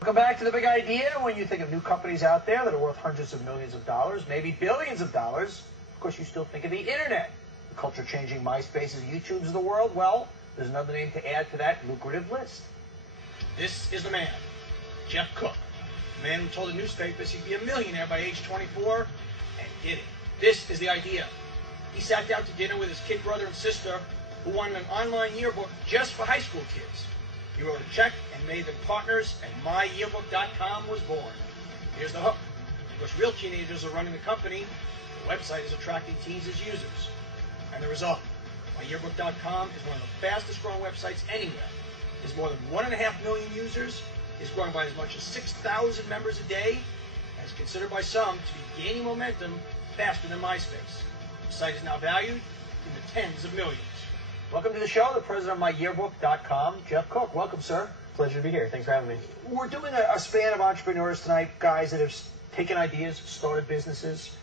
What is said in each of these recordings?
Welcome back to The Big Idea. When you think of new companies out there that are worth hundreds of millions of dollars, maybe billions of dollars, of course you still think of the internet. The culture-changing MySpaces, YouTubes of the world. Well, there's another name to add to that lucrative list. This is the man, Jeff Cook. The man who told the newspapers he'd be a millionaire by age 24 and did it. This is the idea. He sat down to dinner with his kid brother and sister who wanted an online yearbook just for high school kids. He wrote a check and made them partners, and MyYearbook.com was born. Here's the hook. Because real teenagers are running the company, the website is attracting teens as users. And the result, MyYearbook.com is one of the fastest growing websites anywhere. There's more than 1.5 million users, is growing by as much as 6,000 members a day, and is considered by some to be gaining momentum faster than MySpace. The site is now valued in the tens of millions. Welcome to the show, the president of MyYearbook.com, Jeff Cook. Welcome, sir. Pleasure to be here. Thanks for having me. We're doing a span of entrepreneurs tonight, guys that have taken ideas, started businesses.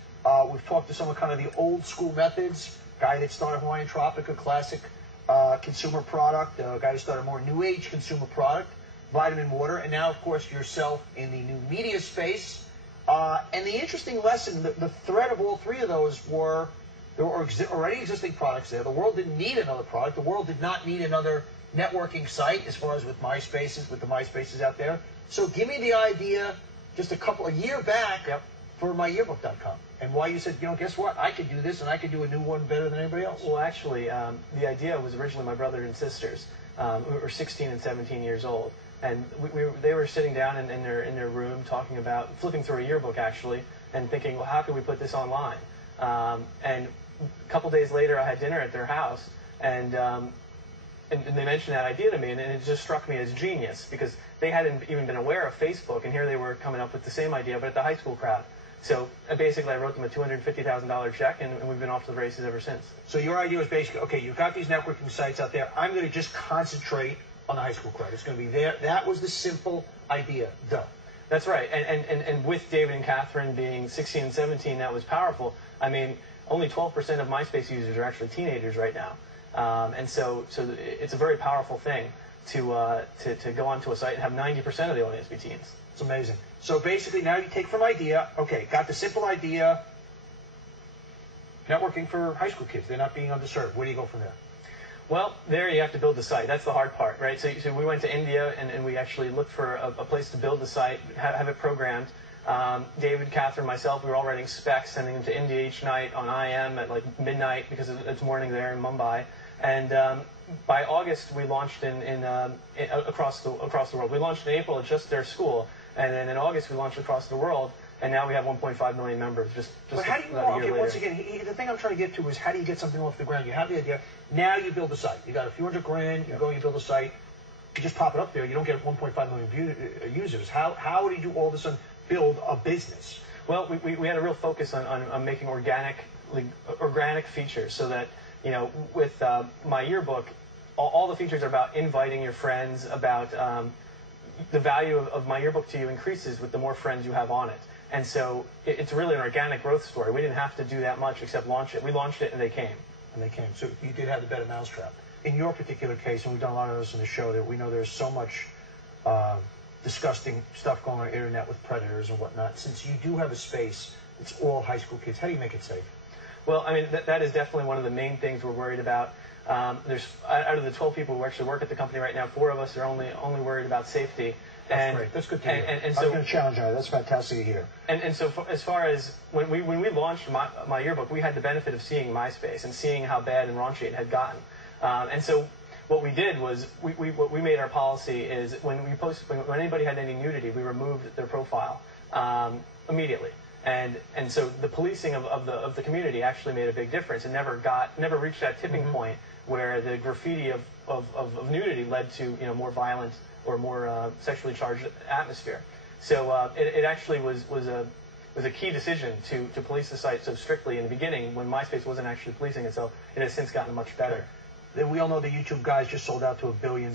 We've talked to some of kind of the old school methods. Guy that started Hawaiian Tropic, a classic consumer product. A guy who started a more new age consumer product, vitamin water. And now, of course, yourself in the new media space. And the interesting lesson, the thread of all three of those were there were already existing products there. The world didn't need another product. The world did not need another networking site as far as with MySpaces, with the MySpaces out there. So give me the idea just a year back for MyYearbook.com and why you said, guess what? I could do this and I could do a new one better than anybody else. Well, actually, the idea was originally my brother and sisters who were 16 and 17 years old. And they were sitting down in their room talking about, flipping through a yearbook actually, and thinking, well, how can we put this online? And a couple days later, I had dinner at their house, and they mentioned that idea to me, and it just struck me as genius, because they hadn't even been aware of Facebook, and here they were coming up with the same idea, but at the high school crowd. So basically, I wrote them a $250,000 check, and we've been off to the races ever since. So your idea was basically, okay, you've got these networking sites out there. I'm going to just concentrate on the high school crowd. It's going to be there. That was the simple idea. Duh. That's right. And with David and Catherine being 16 and 17, that was powerful. I mean, only 12% of MySpace users are actually teenagers right now. And so it's a very powerful thing to go onto a site and have 90% of the audience be teens. It's amazing. So basically now you take from idea, okay, got the simple idea, networking for high school kids. They're not being underserved. Where do you go from there? Well, there you have to build the site. That's the hard part, right? So we went to India and we actually looked for a place to build the site, have it programmed. David, Catherine, myself, we were all writing specs, sending them to India each night on IM at like midnight because it's morning there in Mumbai. And by August, we launched across the world. We launched in April at just their school, and then in August we launched across the world. And now we have 1.5 million members. But how do you walk it? Once again, the thing I'm trying to get to is how do you get something off the ground? You have the idea. Now you build a site. You got a few $100,000. You go, you build a site. You just pop it up there. You don't get 1.5 million users. How did you all of a sudden build a business? Well, we had a real focus on making organic features, so that with my yearbook, all the features are about inviting your friends. About the value of my yearbook to you increases with the more friends you have on it. And so it's really an organic growth story. We didn't have to do that much except launch it. We launched it and they came. So you did have the better mousetrap. In your particular case, and we've done a lot of this in the show, that we know there's so much disgusting stuff going on the internet with predators and whatnot. Since you do have a space, it's all high school kids. How do you make it safe? Well, I mean, that is definitely one of the main things we're worried about. There's out of the 12 people who actually work at the company right now, 4 of us are only worried about safety. That's great. That's good to hear. I was going to challenge you. That's fantastic to hear. And so as far as when we launched my yearbook, we had the benefit of seeing MySpace and seeing how bad and raunchy it had gotten. And so what we did was what we made our policy is when anybody had any nudity, we removed their profile immediately. And so the policing of the community actually made a big difference. It never reached that tipping point where the graffiti of nudity led to more violent or more sexually charged atmosphere. So it actually was a key decision to police the site so strictly in the beginning when MySpace wasn't actually policing it. So it has since gotten much better. We all know the YouTube guys just sold out to $1.6 billion.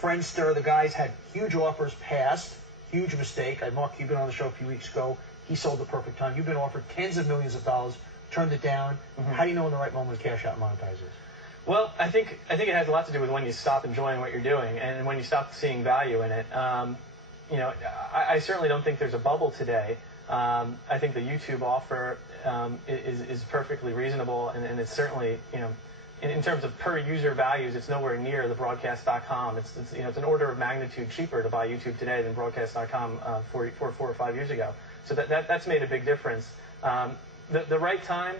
Friendster, the guys had huge offers passed. Huge mistake. Mark Cuban on the show a few weeks ago. He sold the perfect time. You've been offered tens of millions of dollars, turned it down. How do you know when the right moment to cash out and monetize is? Well, I think it has a lot to do with when you stop enjoying what you're doing and when you stop seeing value in it. I certainly don't think there's a bubble today. I think the YouTube offer is perfectly reasonable, and it's certainly, in terms of per user values, it's nowhere near the broadcast.com. It's an order of magnitude cheaper to buy YouTube today than broadcast.com 4 or 5 years ago. So that's made a big difference. The right time.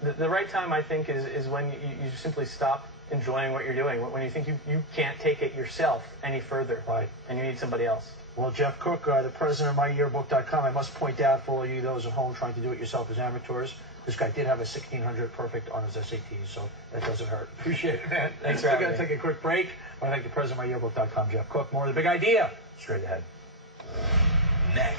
The right time, I think, is when you simply stop enjoying what you're doing, when you think you can't take it yourself any further, right, and you need somebody else. Well, Jeff Cook, the president of MyYearbook.com, I must point out for all you those at home trying to do it yourself as amateurs, this guy did have a 1600 perfect on his SATs, so that doesn't hurt. Appreciate it, man. Thanks for having me. We're going to take a quick break. I want to thank the president of MyYearbook.com, Jeff Cook. More of The Big Idea straight ahead. Next.